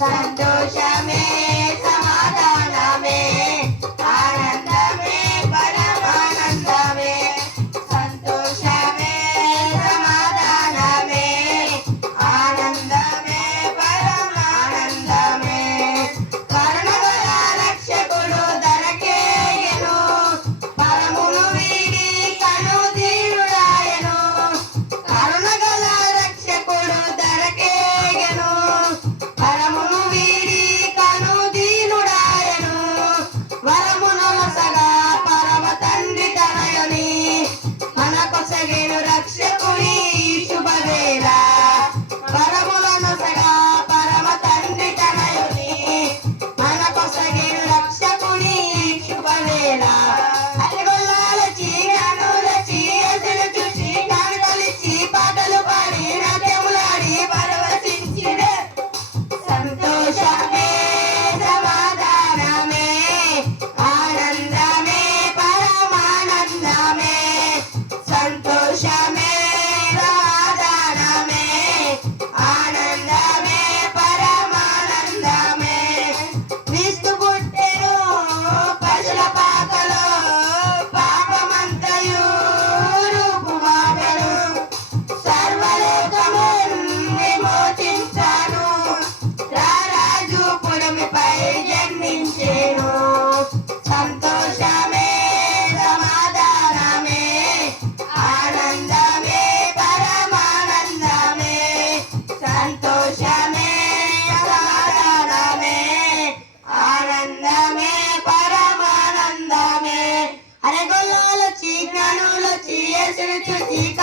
santo llamé. అరగొల్లాలు చీకనులు చీయసిన చీక